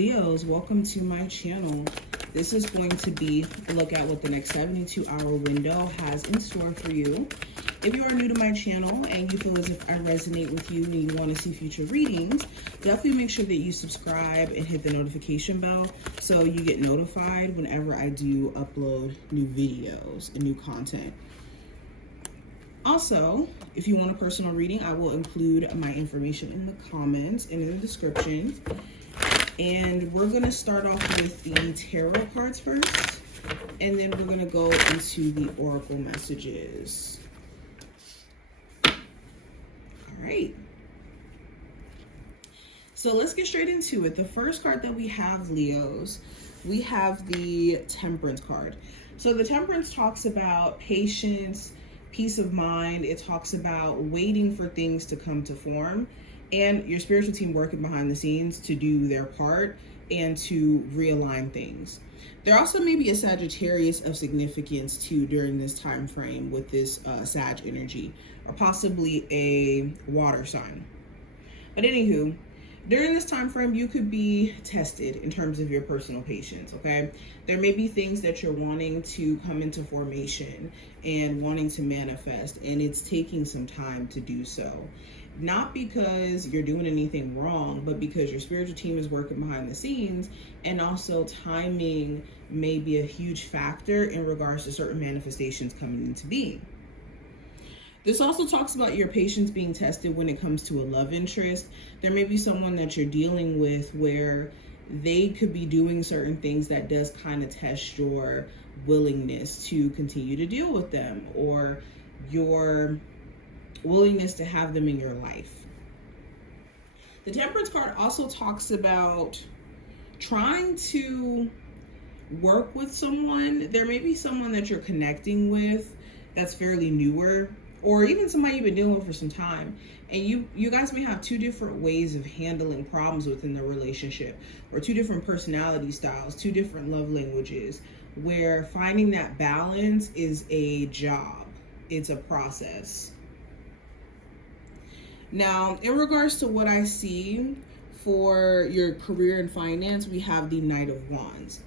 Leos, welcome to my channel. This is going to be a look at what the next 72-hour window has in store for you. If you are new to my channel and you feel as if I resonate with you and you want to see future readings, definitely make sure that you subscribe and hit the notification bell so you get notified whenever I do upload new videos and new content. Also, if you want a personal reading, I will include my information in the comments and in the description. And we're going to start off with the tarot cards first, and then we're going to go into the oracle messages. All right. So let's get straight into it. The first card that we have, Leos, we have the Temperance card. So the Temperance talks about patience, peace of mind. It talks about waiting for things to come to form and your spiritual team working behind the scenes to do their part and to realign things. There also may be a Sagittarius of significance too during this time frame with this Sag energy, or possibly a water sign. But anywho, during this time frame, you could be tested in terms of your personal patience, okay? There may be things that you're wanting to come into formation and wanting to manifest, and it's taking some time to do so. Not because you're doing anything wrong, but because your spiritual team is working behind the scenes, and also timing may be a huge factor in regards to certain manifestations coming into being. This also talks about your patience being tested when it comes to a love interest. There may be someone that you're dealing with where they could be doing certain things that does kind of test your willingness to continue to deal with them, or your willingness to have them in your life. The Temperance card also talks about trying to work with someone. There may be someone that you're connecting with that's fairly newer, or even somebody you've been dealing with for some time, and you guys may have two different ways of handling problems within the relationship, or two different personality styles, two different love languages, where finding that balance is a job. It's a process. Now, in regards to what I see for your career and finance, we have the Knight of Wands.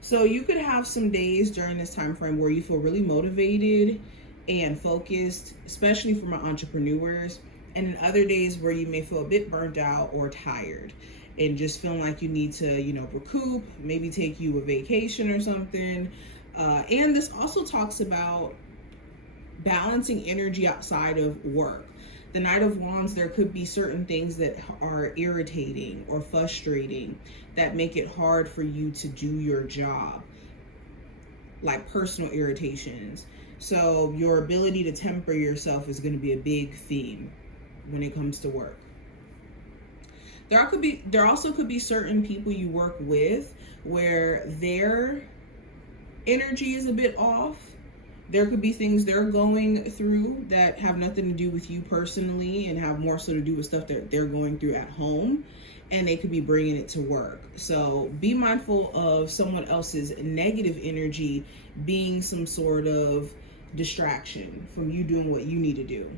So you could have some days during this time frame where you feel really motivated and focused, especially for my entrepreneurs, and in other days where you may feel a bit burnt out or tired and just feeling like you need to, recoup, maybe take you a vacation or something. And this also talks about balancing energy outside of work. The Knight of Wands, there could be certain things that are irritating or frustrating that make it hard for you to do your job, like personal irritations. So your ability to temper yourself is going to be a big theme when it comes to work. There also could be certain people you work with where their energy is a bit off. There could be things they're going through that have nothing to do with you personally and have more so to do with stuff that they're going through at home, and they could be bringing it to work. So be mindful of someone else's negative energy being some sort of distraction from you doing what you need to do.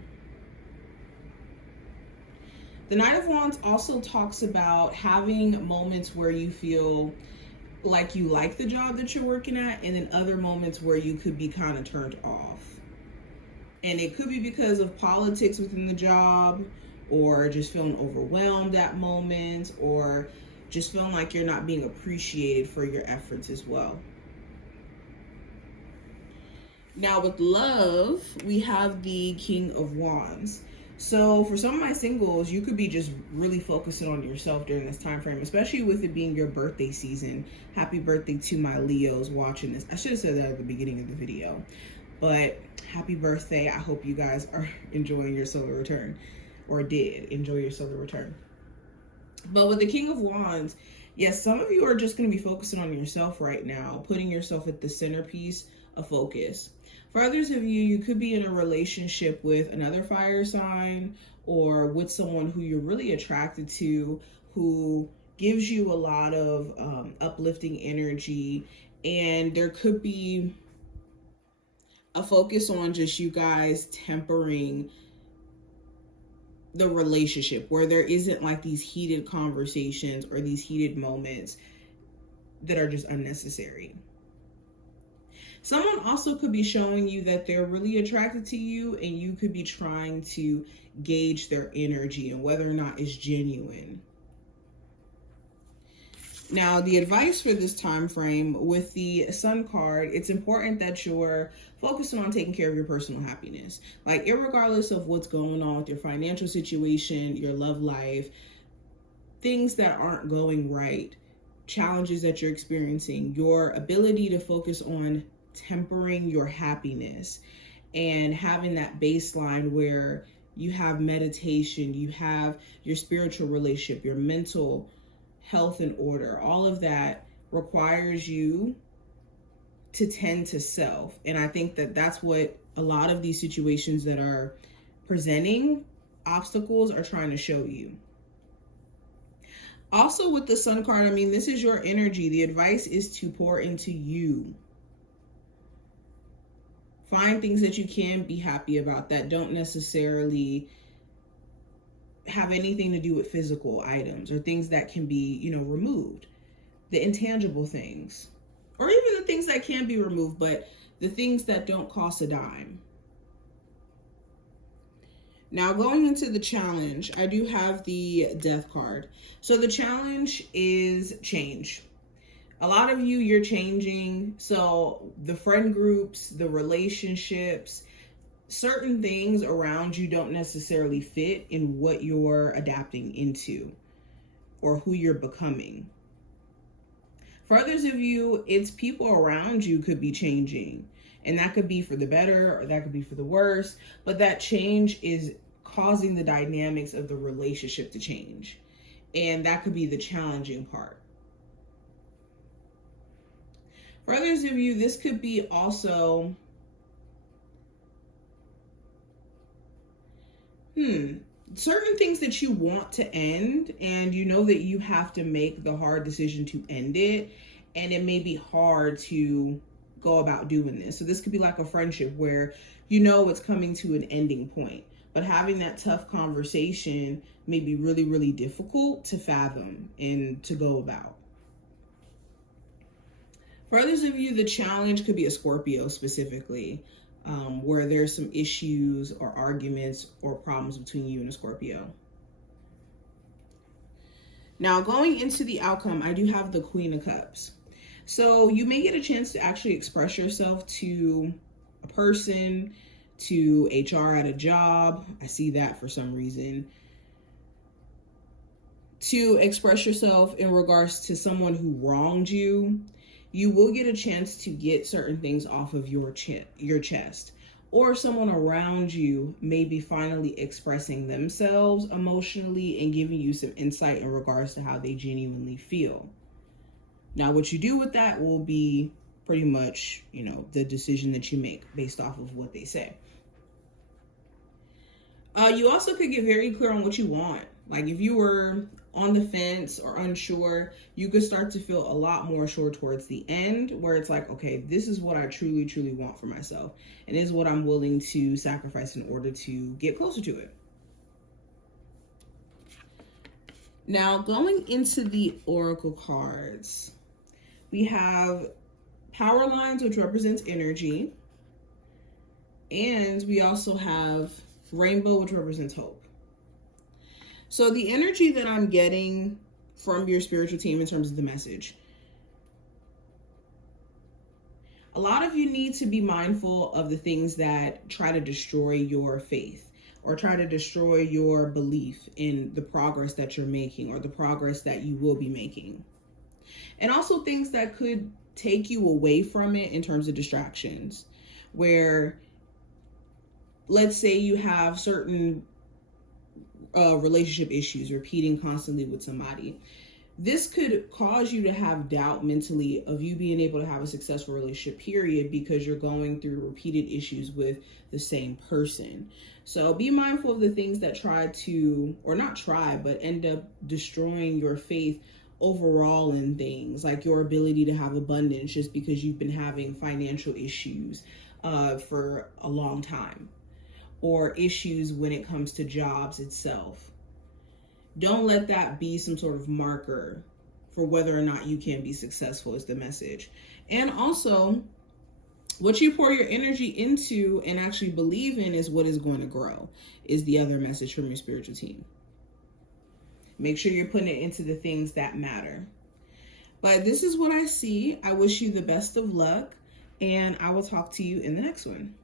The Knight of Wands also talks about having moments where you feel like you like the job that you're working at, and then other moments where you could be kind of turned off. And it could be because of politics within the job, or just feeling overwhelmed at moments, or just feeling like you're not being appreciated for your efforts as well. Now with love, we have the King of Wands. So for some of my singles, you could be just really focusing on yourself during this time frame, especially with it being your birthday season. Happy birthday to my Leos watching this. I should have said that at the beginning of the video, but happy birthday. I hope you guys are enjoying your solar return, or did enjoy your solar return. But with the King of Wands, yes, some of you are just going to be focusing on yourself right now, putting yourself at the centerpiece of focus. For others of you, you could be in a relationship with another fire sign, or with someone who you're really attracted to, who gives you a lot of uplifting energy. And there could be a focus on just you guys tempering the relationship, where there isn't like these heated conversations or these heated moments that are just unnecessary. Someone also could be showing you that they're really attracted to you, and you could be trying to gauge their energy and whether or not it's genuine. Now, the advice for this time frame with the Sun card, it's important that you're focusing on taking care of your personal happiness. Like, irregardless of what's going on with your financial situation, your love life, things that aren't going right, challenges that you're experiencing, your ability to focus on tempering your happiness and having that baseline where you have meditation, you have your spiritual relationship, your mental health in order. All of that requires you to tend to self. And I think that that's what a lot of these situations that are presenting obstacles are trying to show you. Also, with the Sun card, I mean, this is your energy. The advice is to pour into you. Find things that you can be happy about that don't necessarily have anything to do with physical items or things that can be, removed. The intangible things, or even the things that can be removed, but the things that don't cost a dime. Now, going into the challenge, I do have the Death card. So the challenge is change. A lot of you, you're changing. So the friend groups, the relationships, certain things around you don't necessarily fit in what you're adapting into or who you're becoming. For others of you, it's people around you could be changing. And that could be for the better or that could be for the worse. But that change is causing the dynamics of the relationship to change. And that could be the challenging part. For others of you, this could be also, certain things that you want to end, and you know that you have to make the hard decision to end it, and it may be hard to go about doing this. So this could be like a friendship where it's coming to an ending point, but having that tough conversation may be really, really difficult to fathom and to go about. For others of you, the challenge could be a Scorpio specifically, where there's some issues or arguments or problems between you and a Scorpio. Now, going into the outcome, I do have the Queen of Cups. So you may get a chance to actually express yourself to a person, to HR at a job. I see that for some reason. To express yourself in regards to someone who wronged you. You will get a chance to get certain things off of your chest. Or someone around you may be finally expressing themselves emotionally and giving you some insight in regards to how they genuinely feel. Now, what you do with that will be pretty much, the decision that you make based off of what they say. You also could get very clear on what you want. Like if you were on the fence or unsure, you could start to feel a lot more sure towards the end, where it's like, okay, this is what I truly, truly want for myself. And this is what I'm willing to sacrifice in order to get closer to it. Now, going into the Oracle cards, we have power lines, which represents energy. And we also have rainbow, which represents hope. So the energy that I'm getting from your spiritual team in terms of the message, a lot of you need to be mindful of the things that try to destroy your faith or try to destroy your belief in the progress that you're making or the progress that you will be making. And also things that could take you away from it in terms of distractions, where let's say you have certain relationship issues repeating constantly with somebody. This could cause you to have doubt mentally of you being able to have a successful relationship, period, because you're going through repeated issues with the same person. So be mindful of the things that but end up destroying your faith overall in things, like your ability to have abundance just because you've been having financial issues for a long time. or issues when it comes to jobs itself. Don't let that be some sort of marker for whether or not you can be successful, is the message. And also, what you pour your energy into and actually believe in is what is going to grow, is the other message from your spiritual team. Make sure you're putting it into the things that matter. But this is what I see. I wish you the best of luck, and I will talk to you in the next one.